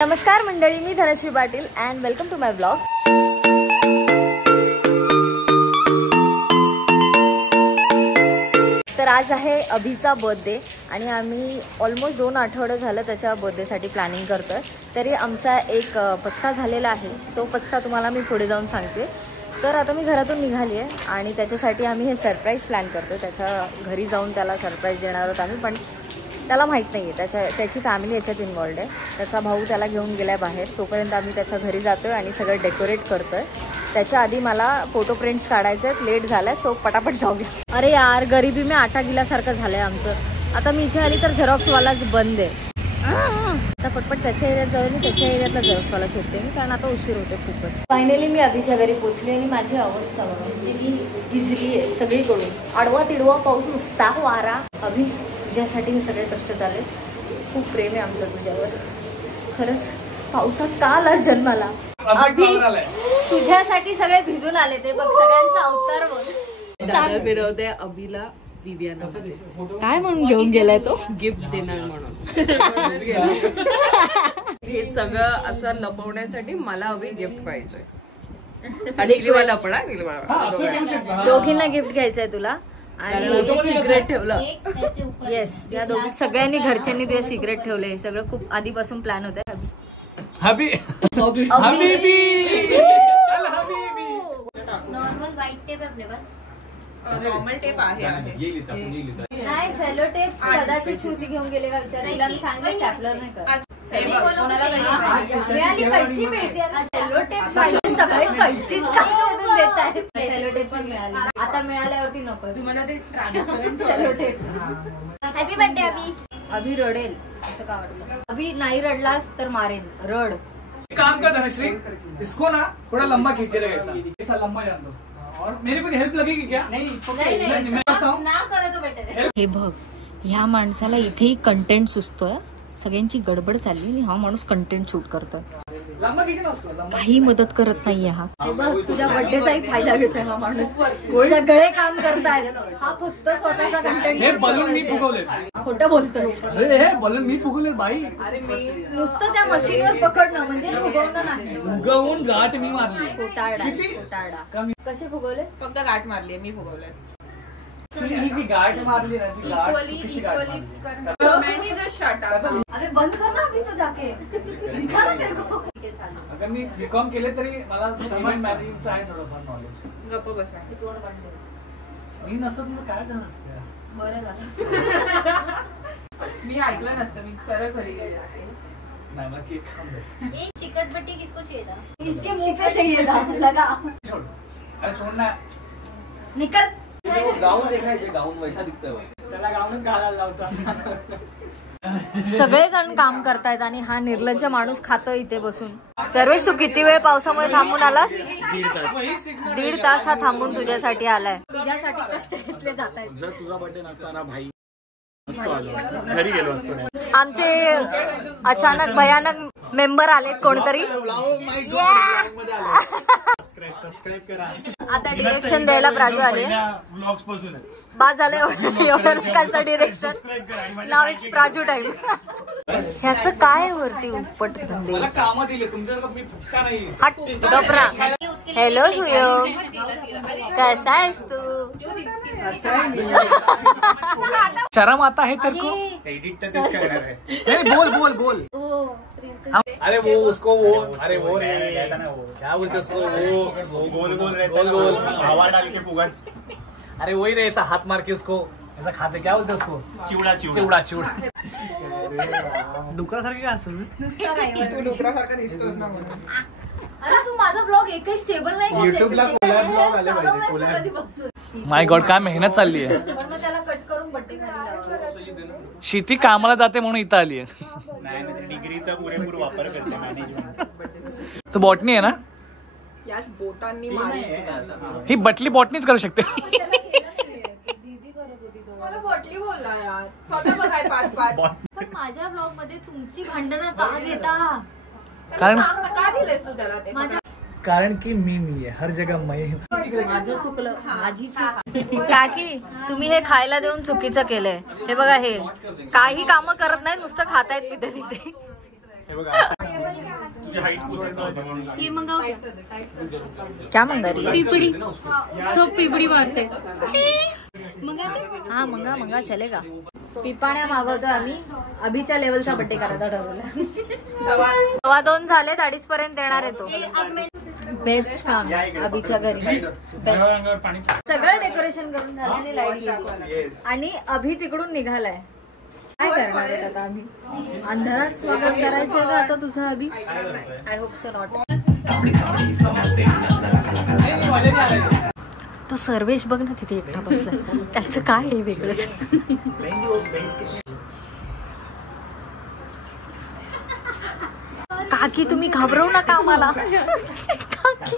नमस्कार मंडळी, मी Dhanashree Patil and welcome to my blog. तर आज आहे अभिचा बर्थडे आणि आम्ही ऑलमोस्ट 2 आठवडे झालं त्याच्या बर्थडेसाठी प्लॅनिंग करतोय. तरी आमचा एक पचका झालेला आहे. तो पचका तुम्हाला मी पुढे जाऊन सांगते. तर आता मी घरातून निघाली आहे आणि त्याच्यासाठी आम्ही हे सरप्राईज प्लॅन करतोय. त्याच्या घरी जाऊन त्याला सरप्राईज देणार आहोत आम्ही, पण त्याला माहीत नाही आहे. त्याची फॅमिली याच्यात इन्वॉल्ड आहे. त्याचा भाऊ त्याला घेऊन गेला आहे बाहेर. तोपर्यंत आम्ही त्याच्या घरी जातो आहे आणि सगळं डेकोरेट करतो आहे. त्याच्या आधी मला फोटो प्रिंट्स काढायचे आहेत. लेट झालं आहे, सो पटापट जाऊया. अरे यार, गरिबी मी आटा गिल्यासारखं झालं आहे आमचं. आता मी इथे आली तर झेरॉक्सवालाच बंद आहे. आता पटपट त्याच्या एरियात जाऊन मी त्याच्या एरियातला झेरॉक्सवाला शोधते मी, कारण आता उशीर होते खूपच. फायनली मी अभिच्या घरी पोचली आणि माझी अवस्था म्हणजे मी भिजली आहे सगळीकडून. आडवा तिडवा पाऊस, नुसता वारा. अभि, तुझ्यासाठी हे सगळे कष्ट झाले. खूप प्रेम आहे आमचं तुझ्यावर. खरंच पावसात का आलास जन्माला? अभि, तुझ्यासाठी सगळे भिजून आले. ते बघ, सगळ्यांचा अवतार बघ. फिरवते अभिला दिव्याना काय म्हणून घेऊन गेलाय तो? गिफ्ट देणार म्हणून. हे सगळं असं लपवण्यासाठी मला अभि गिफ्ट पाहिजे. दोघींना गिफ्ट घ्यायचंय तुला आणि सिक्रेट ठेवलं. येस, या दोघी सगळ्यांनी घरच्यांनी तुझे सिक्रेट ठेवले. हे सगळं खूप आधीपासून प्लॅन होत आहे. नॉर्मल व्हाइट टेप अपने पास. नॉर्मल टेप आहे. नाही, सेलो टेप कदाचित श्रुती घेऊन गेले का विचार. तिला मी सांगितलं स्टॅपलर नाही कर. कैची मिळते, सेलो टेप पाहिजे. सगळे कैचीच का शोधून देत आहेत. सेलो टेप पण मिळाली. आता मिळाल्यावरती नको तुम्हाला ते transparent cello tape. Happy birthday Abhi. Abhi रडेल असं का वाटलं? अभि नहीं रडलास तर मारेन. रड. काम कर धनश्री, इसको ना थोड़ा लंबा खींचेगा, ऐसा लंबा जान दो. और मेरी कुछ हेल्प लगेगी क्या? नहीं मैं करता हूँ. ना करो तो बेटर है. हे बघ, ह्या माणसाला इथेही कंटेंट सुचतोय. सगळ्यांची गडबड चालली आणि हा माणूस कंटेंट शूट करतोय. लंबा खींचना उसको. काही मदत करत नाहीये हा. बघ, तुझ्या बर्थडेचाही फायदा घेतोय हा माणूस. सगळे काम करतायत, हा फक्त स्वतःचा कंटेंट. हे बलून मी फुगवले. खोटं बोलतोय. अरे हे बलून मी फुगवले बाई. अरे मी नुसतं त्या मशीनवर पकडणं म्हणजे फुगवणं नाही. फुगवून गाठ मी मारली. खोटारडा. कसे फुगवले? फक्त गाठ मारली, मी फुगवलंय. ही जी गाठ मारली ना, ती गाठ चुकीची गाठ मारली. मैंने जस्ट शट अप. अबे बंद कर ना अभी तो जाके. दिखा ना तेरे को. अगर मी बीकॉम केले तरी मला इव्हेंट मॅनेजमेंटचं आहे थोडंफार नॉलेज. गप्प बस. मी नसतं तर काय झालं असतं. बरं झालं. मी ऐकलं नसतं, मी सरळ घरी गेले असते. नाही मग केक खाऊन दे. एक चिकट पट्टी किसको चाहिए था? इसके मुंह पे चाहिए था. लगा. छोड़. अरे छोड़ना. निकल. गाऊन देखायचे, गाऊन वैसा दिखतोय. त्याला गाऊनच घालायला लावता. सगळेजण काम करतायत आणि हा निर्लज्ज माणूस खातोय इथे बसून. सर्वेश, तू किती वेळ पावसामुळे थांबून आलास? 1.5 तास हा थांबून तुझ्यासाठी आलाय. तुझ्यासाठी कष्ट घेतले जात आहेत. जर तुझा बर्थडे नसताना भाई असतो आलो, घरी गेलो असतो. आमचे अचानक भयानक मेंबर आलेत कोणतरी. आता डिरेक्शन द्यायला प्राजू आले. बाद झालं एवढं लोकांचं direction. Now it's Praju time. ह्याचं काय वरती उपट धंदे. मला कामं दिले तुमच्याकडे, मी फुटका नाही. हट गपरा. हॅलो सुयो, कैसा आहेस तू? शर्म आता है तेरे को? एडिट तर तेच करणार आहे. नहीं, बोल बोल बोल. अरे वो उसको वो, अरे वो रे क्या बोलते उसको, वो गोल गोल रहता है, गोल हवा डाल के फुगा. अरे वही रे, ऐसा हाथ मार के उसको ऐसा खाते, क्या बोलते उसको? चिवडा. चिवडा चिवडा. डुकरासारखे काय असं तू डुकरासारखा दिसतोस ना म्हणून. अरे तू माझा ब्लॉग एकही स्टेबल नाही. युट्यूबला कोलॅब ब्लॉग आले पाहिजे. कोलॅब. माय गॉड, काय मेहनत चालली आहे. पण मग त्याला कट करून बड्डे करायला. शेती कामाला जाते म्हणून इथं आली आहे. नाही, डिग्रीचा पुरेपूर वापर करते मॅनेजमेंट. तो बॉटनी आहे ना? याच बोटांनी मारी. ही बटली बॉटनीच करू शकते. मला बॉटली बोलला यार. स्वतः बघाय 5-5. पण माझ्या ब्लॉग मध्ये तुमची भांडणं का घेता? कारण का दिलेस तू त्याला ते? माझ्या कारण की मी आहे हर जगह मैं. माझं चुकलं, माझी चूक. काकी, तुम्ही हे खायला देऊन चुकीचं केलंय. हे बघा, हे काही कामं करत नाही, नुसतं खातायत तिथे तिथे. हे बघ असं तुझी हाईट पोचत नव्हतं म्हणून. ये मंगाओ क्या मंगा रही है? पिपड़ी सब पिपड़ी मारते मंगाते हा मंगा मंगा चलेगा. पिपाण्या मागवतो आम्ही. अभिच्या लेवलचा बर्थडे करायचा ठरवला. 2:15 झालेत, 2:30 पर्यंत येणार आहे तो. अब मैं बेस्ट काम अभिच्या घरी. बेस्ट. सगळं डेकोरेशन करून झालं आणि लाईट आणि अभि तिकडून निघालाय. काय करणार आहे आता आम्ही? अंधारात स्वागत करायचं का आता तुझं Abhi? I hope so not. तो सर्वेश बघ ना तिथे एकटा बसला. त्याचं काय आहे वेगळंच. काकी तुम्ही घाबरवू नका आम्हाला. काकी.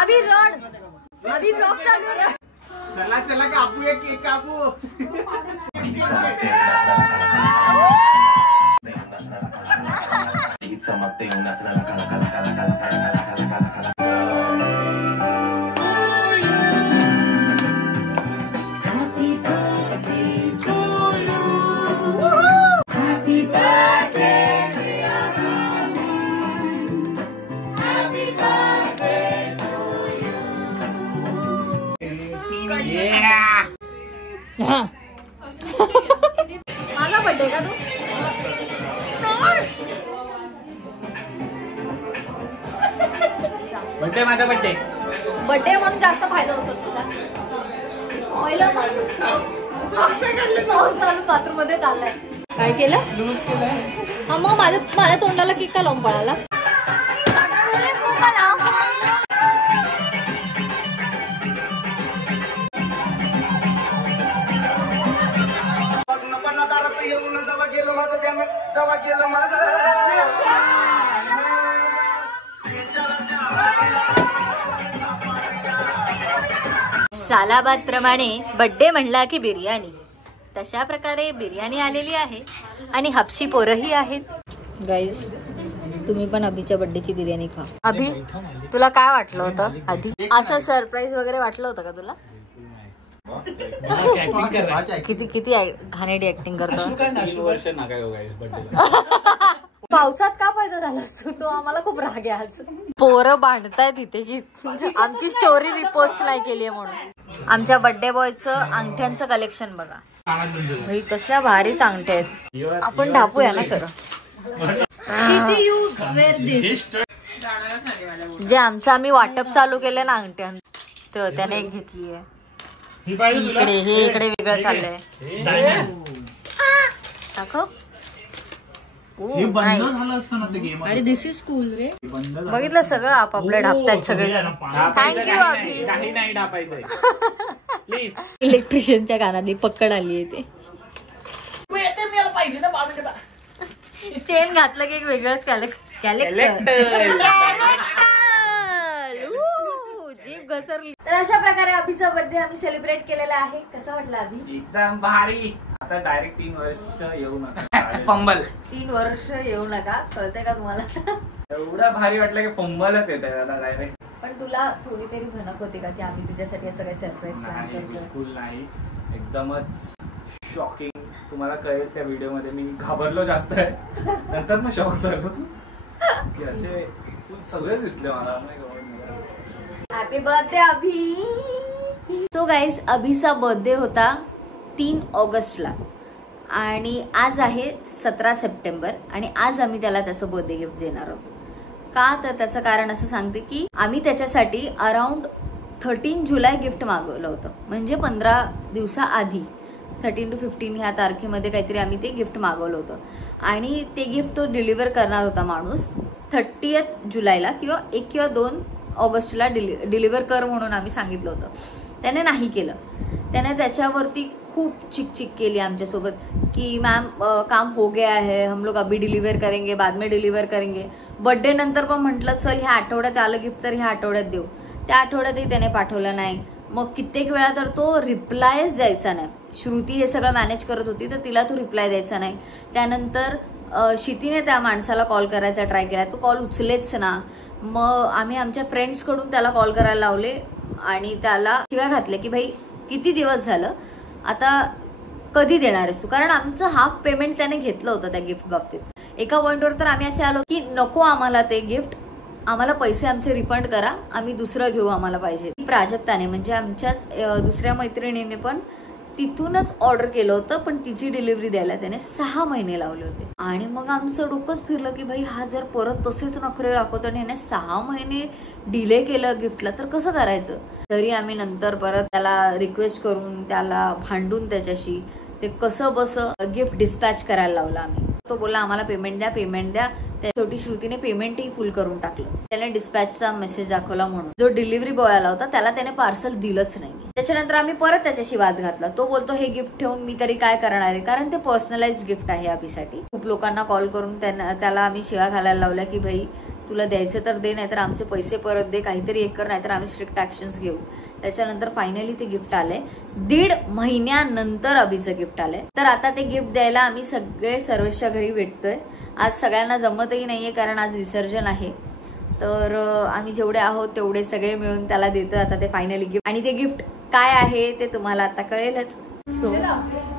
अभी रड. अभी ब्लॉग चालू आहे. चला चला कापू एक केक कापू. माझा बर्थडे का तू? बर्थडे माझा बर्थडे. बर्थडे म्हणून जास्त फायदा होतो तुझा. पहिलं बाथरूम मध्ये चाललाय. काय केलं? हा मग माझ्या तोंडाला किक का लावून पळाला. सालाबाद प्रमाणे बर्थडे म्हणला की बिर्याणी. तशा प्रकारे बिर्याणी आलेली आहे आणि हापशी पोरही आहेत. गाईज तुम्ही पण अभिच्या बर्थडेची बिर्याणी खा. अभि तुला काय वाटलं होतं आधी? असं सरप्राईज वगैरे वाटलं होतं का तुला? किती किती घाणेडी ऍक्टिंग करतो. पावसात का पैदा झालास तू? आम्हाला खूप राग आहे आज. पोरं भांडताय तिथे की आमची स्टोरी रिपोस्ट नाही केली म्हणून. आमच्या बर्थडे बॉयचं अंगठ्यांचं कलेक्शन बघा. भाई कसल्या भारीच अंगठ्या आहेत. आपण ढापूया ना सर. जे आमचं आम्ही वाटप चालू केलं ना अंगठ्यां तर त्याने एक घेतली आहे. इकडे हे इकडे वेगळं चाललंय. दाखव. बघितलं सगळं आपापल्या ढापतायत सगळेजण. थँक्यू अभि. काही नाही ढापायचंय प्लीज. इलेक्ट्रिशियनच्या कानात पक्कड आली आहे. ते चेन घातलं की एक वेगळंच जीभ घसरली. तर अशा प्रकारे अभिचा बर्थडे आम्ही सेलिब्रेट केलेला आहे. कसं वाटलं अभि? एकदम भारी. आता डायरेक्ट 3 वर्ष येऊ नका. फंबल 3 वर्ष येऊ नका. कळतंय का तुम्हाला? एवढं भारी वाटलं की फंबलच येत आहे आता डायरेक्ट. पण तुला थोडी तरी भनक होती का की आम्ही तुझ्यासाठी असं काही सरप्राईज प्लॅन करतो? बिलकुल नाही. एकदमच शॉकिंग. तुम्हाला कळेल त्या व्हिडिओ मध्ये मी घाबरलो जास्त आहे. नंतर मग शॉक झालो की असे सगळे दिसले मला. हॅपी बर्थडे अभि. सो गाईज अभिचा बर्थडे होता 3 ऑगस्टला आणि आज आहे 17 सप्टेंबर आणि आज आम्ही त्याला त्याचं बर्थडे गिफ्ट देणार आहोत. का तर त्याचं कारण असं सांगते की आम्ही त्याच्यासाठी अराउंड 13 जुलै गिफ्ट मागवलं होतं. म्हणजे 15 दिवसाआधी 13 to 15 ह्या तारखेमध्ये काहीतरी आम्ही ते गिफ्ट मागवलं होतं आणि ते गिफ्ट तो डिलिव्हर करणार होता माणूस 30 जुलैला किंवा 1 किंवा 2 ऑगस्टला डिलिव्हर कर म्हणून आम्ही सांगितलं होतं. त्याने नाही केलं. त्याने त्याच्यावरती खूप चिकचिक केली आमच्यासोबत की मॅम काम हो गया है, हम लोग अभी डिलिव्हर करेंगे, बाद में डिलिव्हर करेंगे. बर्थडे नंतर पण म्हटलं चल ह्या आठवड्यात आलं गिफ्ट तर ह्या आठवड्यात देऊ. त्या आठवड्यातही त्याने पाठवलं नाही. मग कित्येक वेळा तर तो रिप्लायच द्यायचा नाही. श्रुती हे सगळं मॅनेज करत होती तर तिला तो रिप्लाय द्यायचा नाही. त्यानंतर शितीने त्या माणसाला कॉल करायचा ट्राय केला, तो कॉल उचलेच ना. मग आम्ही आमच्या फ्रेंड्सकडून त्याला कॉल करायला लावले आणि त्याला शिव्या घातले की भाई किती दिवस झालं, आता कधी देणार आहेस तू. कारण आमचं हाफ पेमेंट त्याने घेतलं होतं त्या गिफ्ट बाबतीत. एका पॉईंटवर तर आम्ही असे आलो की नको आम्हाला ते गिफ्ट, आम्हाला पैसे आमचे रिफंड करा, आम्ही दुसरं घेऊ, आम्हाला पाहिजे. प्राजक्ताने म्हणजे आमच्याच दुसऱ्या मैत्रिणीने पण तिथूनच ऑर्डर केलं होतं, पण तिची डिलिव्हरी द्यायला त्याने 6 महिने लावले होते. आणि मग आमचं डोकंच फिरलं की भाई हा जर परत तसेच नखरे दाखवतो आणि याने 6 महिने डिले केलं गिफ्टला तर कसं करायचं. तरी आम्ही नंतर परत त्याला रिक्वेस्ट करून त्याला भांडून त्याच्याशी ते कसं बसं गिफ्ट डिस्पॅच करायला लावलं आम्ही. तो बोलला आम्हाला पेमेंट द्या, पेमेंट द्या. त्या शेवटी श्रुतीने पेमेंटही फुल करून टाकलं. त्याने डिस्पॅचचा मेसेज दाखवला म्हणून. जो डिलिव्हरी बॉय आला होता त्याला त्याने पार्सल दिलंच नाही. त्याच्यानंतर आम्ही परत त्याच्याशी वाद घातला. तो बोलतो हे गिफ्ट ठेवून मी तरी काय करणार आहे, कारण ते पर्सनलाइज्ड गिफ्ट आहे अभिसाठी. खूप लोकांना कॉल करून त्याला आम्ही शिव्या घालायला लावल्या की भाई तुला द्यायचं तर दे, नाहीतर आमचे पैसे परत दे, काहीतरी एक कर, नाहीतर आम्ही स्ट्रिक्ट ऍक्शन्स घेऊ. त्याच्यानंतर फायनली ते गिफ्ट आलंय. 1.5 महिन्यानंतर अभिचं गिफ्ट आलंय. तर आता ते गिफ्ट द्यायला आम्ही सगळे सर्वेच्या घरी भेटतोय. आज सगळ्यांना जमतही नाहीये कारण आज विसर्जन आहे. तर आम्ही जेवढे आहोत तेवढे सगळे मिळून त्याला देतोय आता ते फायनली गिफ्ट. आणि ते गिफ्ट काय आहे ते तुम्हाला आता कळेलच. सो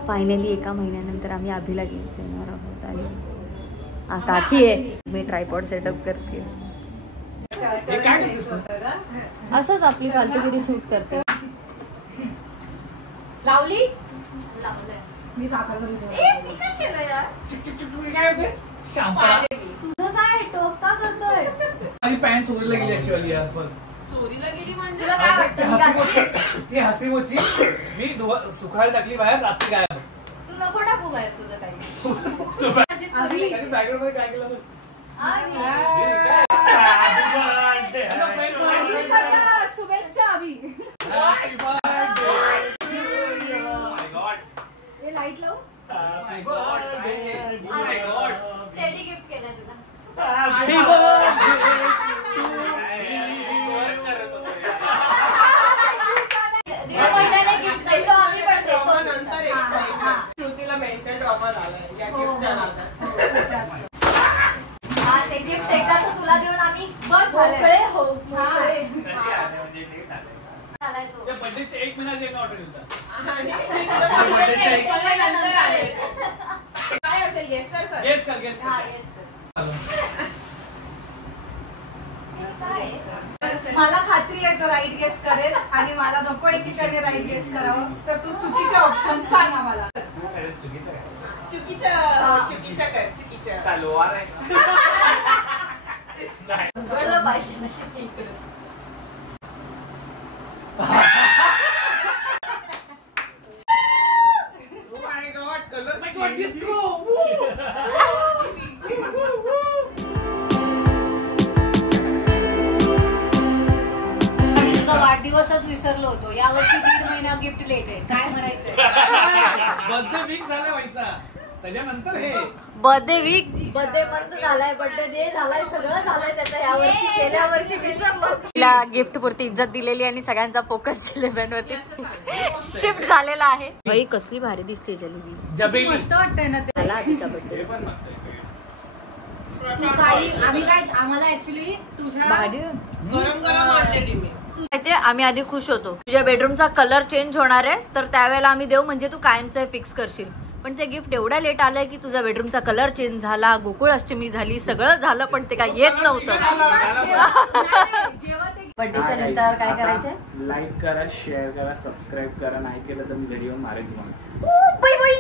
फायनली 1 महिन्यानंतर आम्ही अभिला गिफ्ट देणार आहोत. आणि काकी आहे, मी ट्रायपॉड सेटअप करते. असंच आपली फालतूगिरी शूट करते. लावली तुझं काय टोक का करतोय. माझी पॅन्ट चोरीला गेली अशी वाली आज पण. चोरीला गेली म्हणजे तुला काय वाटतं ती हसीमोची मी सुखायला टाकली बाहेर, रात्री गायब. तू नको टाकू बाहेर तुझं काही. बॅकग्राऊंड काय केलं तू? शुभेच्छा अभि. लाईट लावू. टेडी गिफ्ट केलं तुला. गिफ्ट देतो आम्ही पण देतो नंतर श्रुतीला मेंटल ट्रॉमा झालाय या गिफ्टच्या नादात. ते गिफ्ट एकदाच तुला देऊन आम्ही मोकळे हो. बजेटचे 1 महिन्यात ऑर्डर होता. काय असेल गेस कर. गेस कर. मला खात्री आहे तो राईट गेस करेल आणि मला नको आहे की त्याने राईट गेस करावं. तर तू चुकीचे ऑप्शन सांग आम्हाला. चुकीचं कर. तलवार आहे. वाढदिवसच विसरलो होतो. यावर्षी 1.5 महिना गिफ्ट लेट आहे. काय म्हणायचंय. बर्थडे वीक झाला व्हायचा, त्याच्यानंतर हे बर्थडे मंथ झालाय, बर्थडे डे झालाय, सगळं झालंय त्याचं. यावर्षी गेल्या वर्षी विसरलो. तिला गिफ्ट पुरती इज्जत दिलेली आणि सगळ्यांचा फोकस जिलेबी वरती शिफ्ट झालेला आहे. भाई कसली भारी दिसते जिलेबी. मस्त वाटतंय ना ते. मला आधीचा बर्थडे तू काही आम्ही काय आम्हाला ऍक्च्युली तुझ्या गरम आणलेली मी. आम्ही आधी खुश होतो तुझ्या बेडरूमचा कलर चेंज होणार आहे तर त्यावेळेला आम्ही देऊ, म्हणजे तू कायमचं फिक्स करशील. पण ते गिफ्ट एवढ्या लेट आलंय की तुझा बेडरूमचा कलर चेंज झाला, गोकुळ अष्टमी झाली, सगळं झालं, पण ते काय येत नव्हतं. बर्थडेच्या नंतर काय करायचंय? लाईक करा, शेअर करा, सबस्क्राईब करा. नाही केलं तर मी घरी येऊन मारेल तुम्हाला. Bye bye.